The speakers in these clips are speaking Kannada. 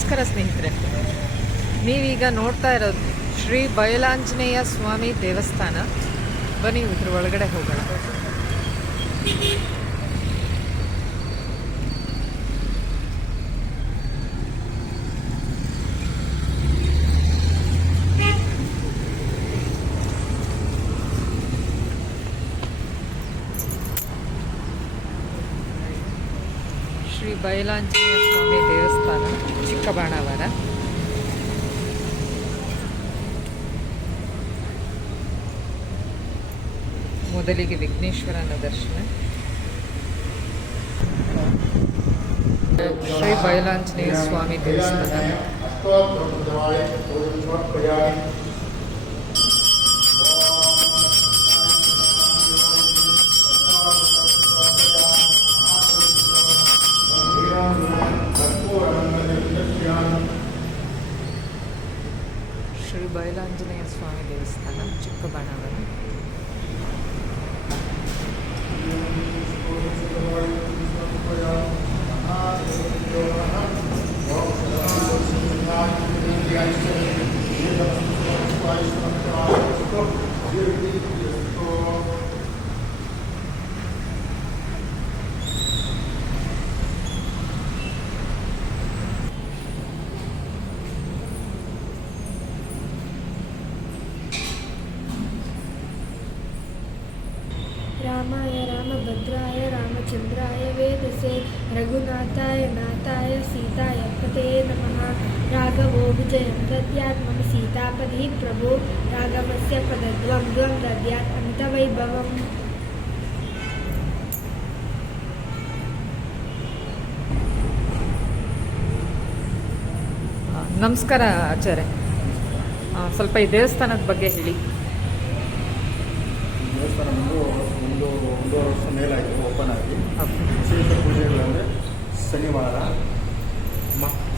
ನಮಸ್ಕಾರ ಸ್ನೇಹಿತರೆ, ನೀವೀಗ ನೋಡ್ತಾ ಇರೋದು ಶ್ರೀ ಬಯಲಾಂಜನೇಯ ಸ್ವಾಮಿ ದೇವಸ್ಥಾನ. ಬನ್ನಿ ಇದ್ರ ಒಳಗಡೆ ಹೋಗೋಣ. ಶ್ರೀ ಬಯಲಾಂಜನೇಯ ಸ್ವಾಮಿ ದೇವಸ್ಥಾನ, ಚಿಕ್ಕಬಾಣಾವರ. ಮೊದಲಿಗೆ ವಿಘ್ನೇಶ್ವರನ ದರ್ಶನ. ಶ್ರೀ ಬಯಲಾಂಜನೇಯ ಸ್ವಾಮಿ ದೇವಸ್ಥಾನ. ಶ್ರೀ ಬಯಲಾಂಜನೇಯ ಸ್ವಾಮಿ ದೇವಸ್ಥಾನ, ಚಿಕ್ಕಬಾಣಾವರ. रामाय रामभद्राय रामचंद्राय वेदसे रघुनाथाय नाथाय सीताय पते नमः। राघवो विजयं दद्यात् मम सीतापति प्रभो राघवस्य पदद्वं द्वं दद्यात् अमितवैभवम्। ನಮಸ್ಕಾರ ಆಚಾರ್ಯ, ಸ್ವಲ್ಪ ಈ ದೇವಸ್ಥಾನದ ಬಗ್ಗೆ ಹೇಳಿ. ದೇವಸ್ಥಾನ ಒಂದೂವರೆ ವರ್ಷ ಮೇಲಾಯಿತು ಓಪನ್ ಆಗಿ. ವಿಶೇಷ ಪೂಜೆಗಳಂದರೆ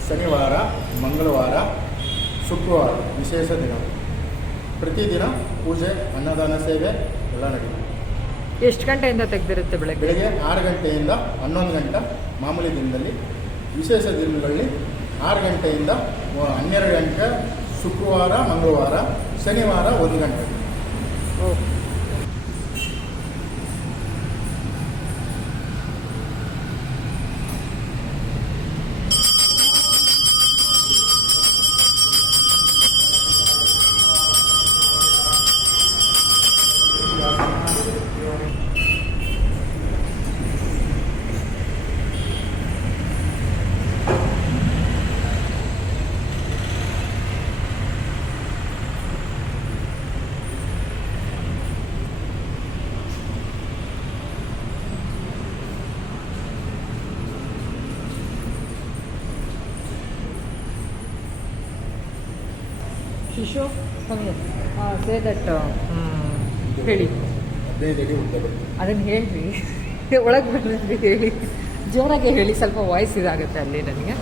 ಶನಿವಾರ, ಮಂಗಳವಾರ, ಶುಕ್ರವಾರ ವಿಶೇಷ ದಿನ. ಪ್ರತಿದಿನ ಪೂಜೆ, ಅನ್ನದಾನ ಸೇವೆ ಎಲ್ಲ ನಡೆಯುತ್ತೆ. ಎಷ್ಟು ಗಂಟೆಯಿಂದ ತೆಗೆದಿರುತ್ತೆ? ಬೆಳಗ್ಗೆ 6 ಗಂಟೆಯಿಂದ 11 ಗಂಟೆ ಮಾಮೂಲಿ ದಿನದಲ್ಲಿ. ವಿಶೇಷ ದಿನಗಳಲ್ಲಿ 6 ಗಂಟೆಯಿಂದ 12 ಗಂಟೆ ಶುಕ್ರವಾರ, ಮಂಗಳವಾರ, ಶನಿವಾರ 1 ಗಂಟೆ. ಶಿಶು ಸೇ ದಟ್ ಹೇಳಿ, 15 ಅಡಿ ಉದ್ದ ಬರುತ್ತೆ. ಅದನ್ನು ಹೇಳ್ರಿ, ಒಳಗೆ ಬಂದ್ರಿ ಹೇಳಿ, ಜೋರಾಗಿ ಹೇಳಿ, ಸ್ವಲ್ಪ ವಾಯ್ಸ್ ಇದಾಗುತ್ತೆ ಅಲ್ಲಿ ನನಗೆ.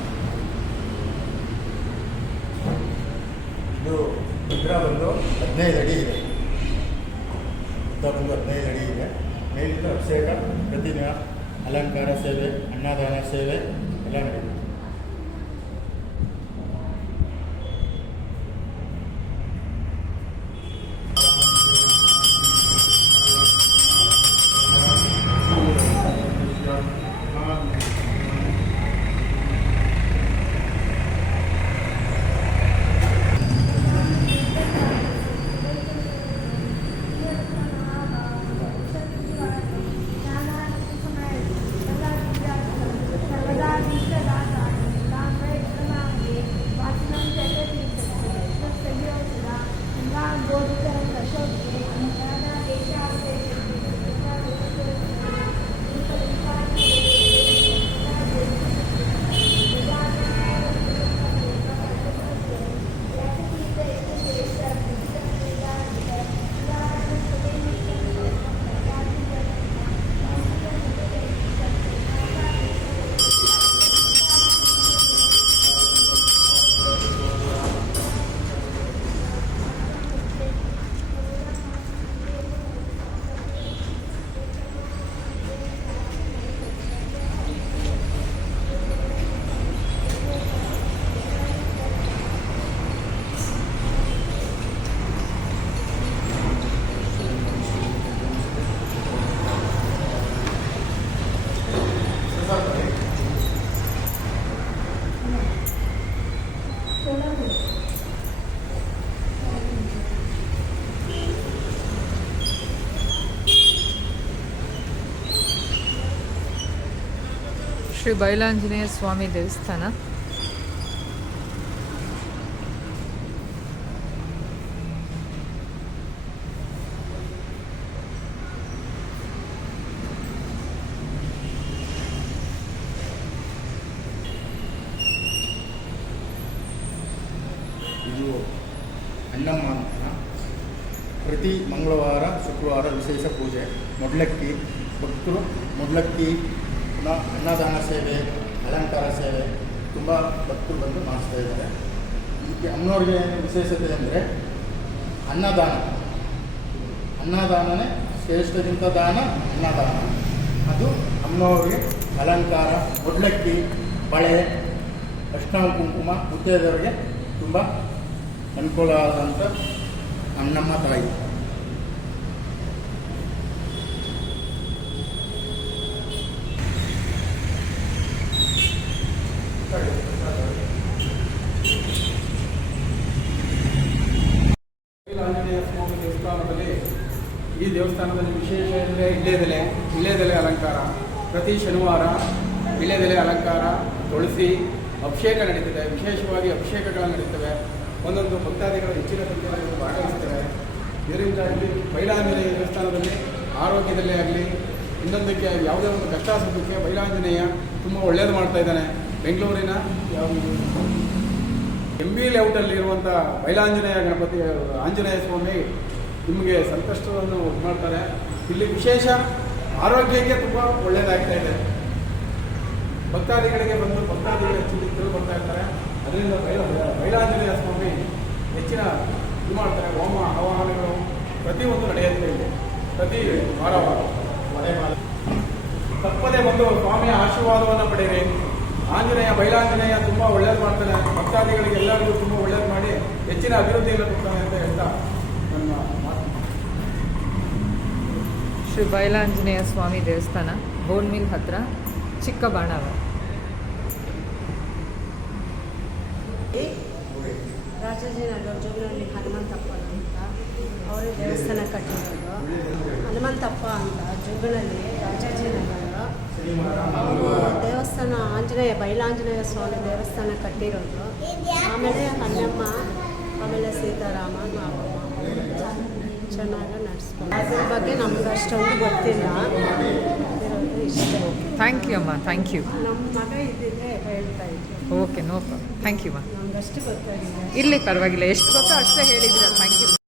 ಇದು ಉದ್ದ ಬಂದು 15 ಅಡಿ ಇದೆ. ಉದ್ದ ಬಂದು 15 ಅಡಿ ಇದೆ. ಮೇಲಿಂದ ಅಭಿಷೇಕ, ಪ್ರತಿದಿನ ಅಲಂಕಾರ ಸೇವೆ, ಅನ್ನದಾನ ಸೇವೆ ಎಲ್ಲ ನಡೆಯುತ್ತೆ. ಶ್ರೀ ಬಯಲಾಂಜನೇಯ ಸ್ವಾಮಿ ದೇವಸ್ಥಾನ. ಇದು ಅಣ್ಣಮ್ಮ ಅಂತ ಪ್ರತಿ ಮಂಗಳವಾರ ಶುಕ್ರವಾರ ವಿಶೇಷ ಪೂಜೆ. ಮೊದಲಕ್ಕಿ ಭಕ್ತರು ಮೊದಲಕ್ಕಿ ಅನ್ನದಾನ ಸೇವೆ, ಅಲಂಕಾರ ಸೇವೆ ತುಂಬ ಭಕ್ತರು ಬಂದು ಮಾಡಿಸ್ತಾ ಇದ್ದಾರೆ. ಇದಕ್ಕೆ ಅಮ್ಮನವ್ರಿಗೆ ವಿಶೇಷತೆ ಅಂದರೆ ಅನ್ನದಾನನೇ ಶ್ರೇಷ್ಠದಿಂದ ದಾನ ಅನ್ನದಾನ. ಅದು ಅಮ್ಮನವ್ರಿಗೆ ಅಲಂಕಾರ, ಮೊದಲಕ್ಕಿ, ಬಳೆ, ಅರಿಶಿನ ಕುಂಕುಮ ಮುತ್ತೈದೆಯವರಿಗೆ ತುಂಬ ಅನುಕೂಲ ಆದಂಥ ಅಣ್ಣಮ್ಮ ತಾಯಿ. ಆಂಜನೇಯ ಸ್ವಾಮಿ ದೇವಸ್ಥಾನದಲ್ಲಿ ಈ ದೇವಸ್ಥಾನದಲ್ಲಿ ವಿಶೇಷ ಅಂದರೆ ಇಳ್ಳೆದೆಲೆ ಅಲಂಕಾರ. ಪ್ರತಿ ಶನಿವಾರ ಇಳ್ಳೆದೆಲೆ ಅಲಂಕಾರ, ತುಳಸಿ ಅಭಿಷೇಕ ನಡೀತದೆ. ವಿಶೇಷವಾಗಿ ಅಭಿಷೇಕಗಳು ನಡೀತವೆ. ಒಂದೊಂದು ಭಕ್ತಾದಿಗಳು ಹೆಚ್ಚಿನ ಸಂಖ್ಯೆಯಲ್ಲಿ ಭಾಗವಹಿಸ್ತವೆ. ಇದರಿಂದ ಇಲ್ಲಿ ಬಯಲಾಂಜನೇಯ ದೇವಸ್ಥಾನದಲ್ಲಿ ಆರೋಗ್ಯದಲ್ಲೇ ಆಗಲಿ, ಇನ್ನೊಂದಕ್ಕೆ ಯಾವುದೇ ಒಂದು ಕಷ್ಟ ಸುಖಕ್ಕೆ ಬಯಲಾಂಜನೇಯ ತುಂಬ ಒಳ್ಳೆಯದು ಮಾಡ್ತಾ ಇದ್ದಾನೆ. ಬೆಂಗಳೂರಿನ MB ಲೇಔಟಲ್ಲಿರುವಂಥ ಬಯಲಾಂಜನೇಯ ಆಂಜನೇಯ ಸ್ವಾಮಿ ನಿಮಗೆ ಸಂಕಷ್ಟವನ್ನು ಮಾಡ್ತಾರೆ. ಇಲ್ಲಿ ವಿಶೇಷ ಆರೋಗ್ಯಕ್ಕೆ ತುಂಬ ಒಳ್ಳೆಯದಾಗ್ತಾ ಇದೆ. ಭಕ್ತಾದಿಗಳು ಹೆಚ್ಚಿನ ತಿರುಗಿ ಬರ್ತಾ ಇರ್ತಾರೆ. ಅದರಿಂದ ಬಯಲಾಂಜನೇಯ ಸ್ವಾಮಿ ಹೆಚ್ಚಿನ ಇದು ಮಾಡ್ತಾರೆ. ಹೋಮ ಹವಾಮಾನಗಳು ಪ್ರತಿಯೊಂದು ನಡೆಯುತ್ತೆ ಇಲ್ಲಿ ಪ್ರತಿ ವಾರ ತಪ್ಪದೆ ಬಂದು ಸ್ವಾಮಿಯ ಆಶೀರ್ವಾದವನ್ನು ಪಡೆಯಿರಿ. ಬಯಲಾಂಜನೇಯ ತುಂಬ ಒಳ್ಳೇದು ಮಾಡ್ತಾನೆ. ಭಕ್ತಾದಿಗಳಿಗೆ ಎಲ್ಲರಿಗೂ ತುಂಬ ಒಳ್ಳೇದು ಮಾಡಿ ಹೆಚ್ಚಿನ ಅಭಿವೃದ್ಧಿಯನ್ನು ಕೊಡ್ತಾನೆ ಅಂತ ಹೇಳ್ತಾ ನನ್ನ ಮಾತು. ಶ್ರೀ ಬಯಲಾಂಜನೇಯ ಸ್ವಾಮಿ ದೇವಸ್ಥಾನ, ಬೋನ್ ಮಿಲ್ ಹತ್ರ, ಚಿಕ್ಕಬಾಣಾವರ. ರಾಜಾಜಿನಗರ ಜೋಗಿನಲ್ಲಿ ಹನುಮಂತಪ್ಪ ಅಂತ ಅವರೇ ದೇವಸ್ಥಾನ ಕಟ್ಟಿರೋದು. ಹನುಮಂತಪ್ಪ ಅಂತ ಜೋಗಿನಲ್ಲಿ ರಾಜಾಜಿನಗರ ಅವರು ದೇವಸ್ಥಾನ ಬಯಲಾಂಜನೇಯ ಸ್ವಾಮಿ ದೇವಸ್ಥಾನ ಕಟ್ಟಿರೋದು. ಆಮೇಲೆ ಅಣ್ಣಮ್ಮ, ಆಮೇಲೆ ಸೀತಾರಾಮ, ನಾಗಮ್ಮ ಚೆನ್ನಾಗಿ ನಡೆಸ್ಕೊಂಡು. ಅದ್ರ ಬಗ್ಗೆ ನಮ್ಗೆ ಅಷ್ಟೊಂದು ಗೊತ್ತಿಲ್ಲ. ಇರೋದು ಇಷ್ಟ. ಥ್ಯಾಂಕ್ ಯು ಅಮ್ಮ, ಥ್ಯಾಂಕ್ ಯು. ನಮ್ಮ ಮಗ ಇದ್ದಿದ್ರೆ ಹೇಳ್ತಾ ಇದ್ವಿ. Okay, no problem. Thank you ಅಮ್ಮ. ನಮ್ಗೆ ಅಷ್ಟು ಗೊತ್ತಾಗಿದೆ. ಇರಲಿ, ಪರವಾಗಿಲ್ಲ. ಎಷ್ಟು ಗೊತ್ತೋ ಅಷ್ಟೇ ಹೇಳಿದ್ದೀರಾ. Thank you.